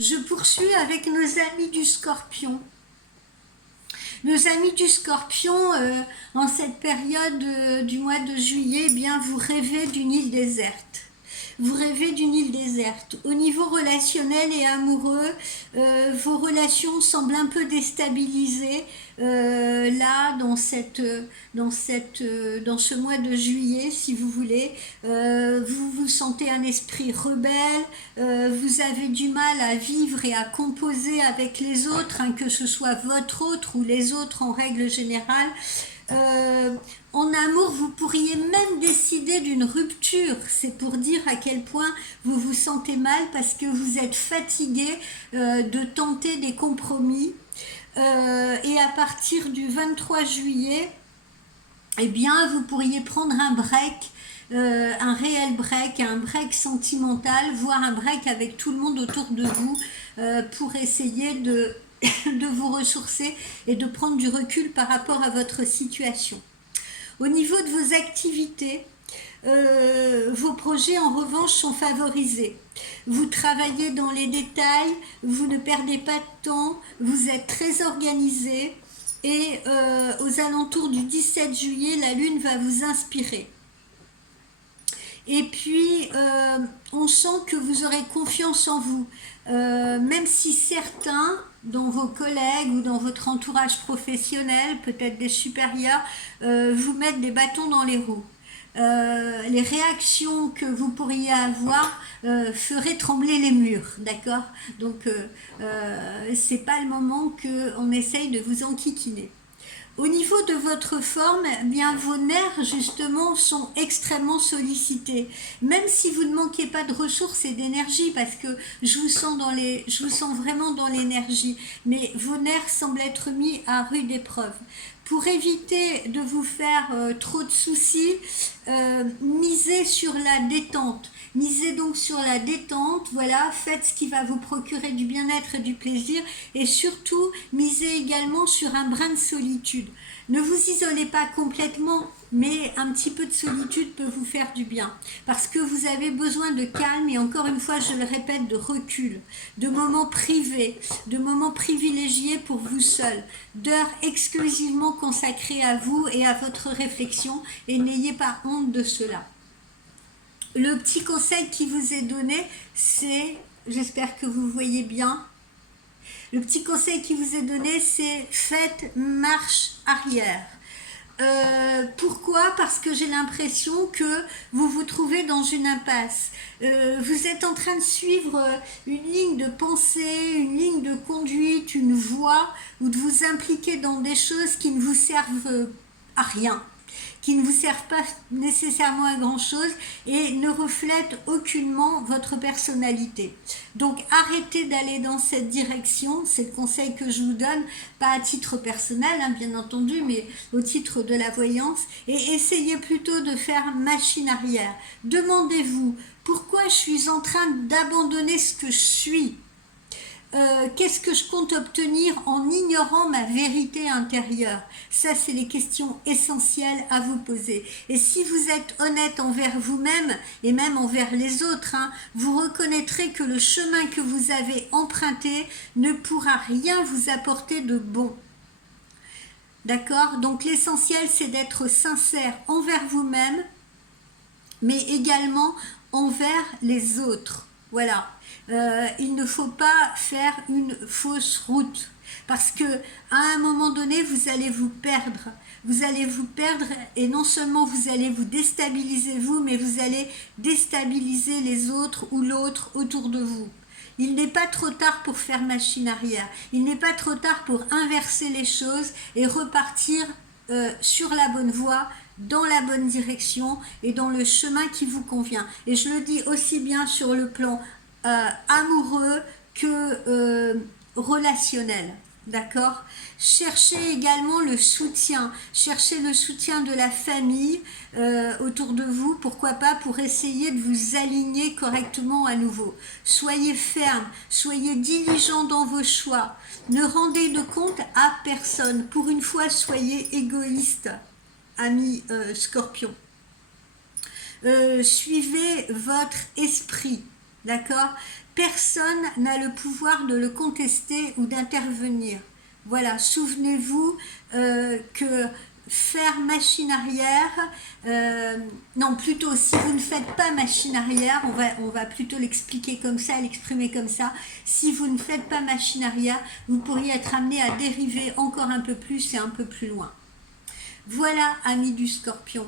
Je poursuis avec nos amis du Scorpion. Nos amis du Scorpion, en cette période du mois de juillet, eh bien, vous rêvez d'une île déserte. Vous rêvez d'une île déserte. Au niveau relationnel et amoureux, vos relations semblent un peu déstabilisées. Là, dans ce mois de juillet, si vous voulez, vous vous sentez un esprit rebelle, vous avez du mal à vivre et à composer avec les autres, hein, que ce soit votre autre ou les autres en règle générale. En amour, vous pourriez même décider d'une rupture. C'est pour dire à quel point vous vous sentez mal parce que vous êtes fatigué de tenter des compromis. Et à partir du 23 juillet, eh bien, vous pourriez prendre un break, un réel break, un break sentimental, voire un break avec tout le monde autour de vous pour essayer de vous ressourcer et de prendre du recul par rapport à votre situation. Au niveau de vos activités, vos projets en revanche sont favorisés. Vous travaillez dans les détails, vous ne perdez pas de temps, vous êtes très organisé et aux alentours du 17 juillet, la Lune va vous inspirer. Et puis, on sent que vous aurez confiance en vous, même si certains, dans vos collègues ou dans votre entourage professionnel, peut-être des supérieurs, vous mettent des bâtons dans les roues. Les réactions que vous pourriez avoir feraient trembler les murs, d'accord? Donc, c'est pas le moment qu'on essaye de vous enquiquiner. Au niveau de votre forme, eh bien vos nerfs justement sont extrêmement sollicités. Même si vous ne manquez pas de ressources et d'énergie, parce que je vous sens vraiment dans l'énergie, mais vos nerfs semblent être mis à rude épreuve. Pour éviter de vous faire trop de soucis, misez sur la détente. Misez donc sur la détente, voilà, faites ce qui va vous procurer du bien-être et du plaisir et surtout, misez également sur un brin de solitude. Ne vous isolez pas complètement, mais un petit peu de solitude peut vous faire du bien parce que vous avez besoin de calme et encore une fois, je le répète, de recul, de moments privés, de moments privilégiés pour vous seul, d'heures exclusivement consacrées à vous et à votre réflexion et n'ayez pas honte de cela. Le petit conseil qui vous est donné, c'est, j'espère que vous voyez bien, le petit conseil qui vous est donné, c'est faites marche arrière. Pourquoi? Parce que j'ai l'impression que vous vous trouvez dans une impasse. Vous êtes en train de suivre une ligne de pensée, une ligne de conduite, une voie, ou de vous impliquer dans des choses qui ne vous servent à rien, qui ne vous servent pas nécessairement à grand chose et ne reflètent aucunement votre personnalité. Donc arrêtez d'aller dans cette direction, c'est le conseil que je vous donne, pas à titre personnel hein, bien entendu, mais au titre de la voyance, et essayez plutôt de faire machine arrière. Demandez-vous, pourquoi je suis en train d'abandonner ce que je suis ? Qu'est-ce que je compte obtenir en ignorant ma vérité intérieure? Ça, c'est les questions essentielles à vous poser. Et si vous êtes honnête envers vous-même et même envers les autres, hein, vous reconnaîtrez que le chemin que vous avez emprunté ne pourra rien vous apporter de bon. D'accord? Donc l'essentiel, c'est d'être sincère envers vous-même, mais également envers les autres. Voilà. Il ne faut pas faire une fausse route parce que à un moment donné vous allez vous perdre et non seulement vous allez vous déstabiliser vous, mais vous allez déstabiliser les autres ou l'autre autour de vous. Il n'est pas trop tard pour faire machine arrière, il n'est pas trop tard pour inverser les choses et repartir sur la bonne voie, dans la bonne direction et dans le chemin qui vous convient. Et je le dis aussi bien sur le plan amoureux que relationnel, d'accord? Cherchez également le soutien, cherchez le soutien de la famille autour de vous, pourquoi pas pour essayer de vous aligner correctement à nouveau. Soyez ferme, soyez diligent dans vos choix, ne rendez de compte à personne, pour une fois soyez égoïste, amis Scorpion. Suivez votre esprit. D'accord? personne n'a le pouvoir de le contester ou d'intervenir. Voilà, souvenez-vous que faire machine arrière, non plutôt si vous ne faites pas machine arrière, on va plutôt l'expliquer comme ça, l'exprimer comme ça, si vous ne faites pas machine arrière, vous pourriez être amené à dériver encore un peu plus et un peu plus loin. Voilà, amis du Scorpion.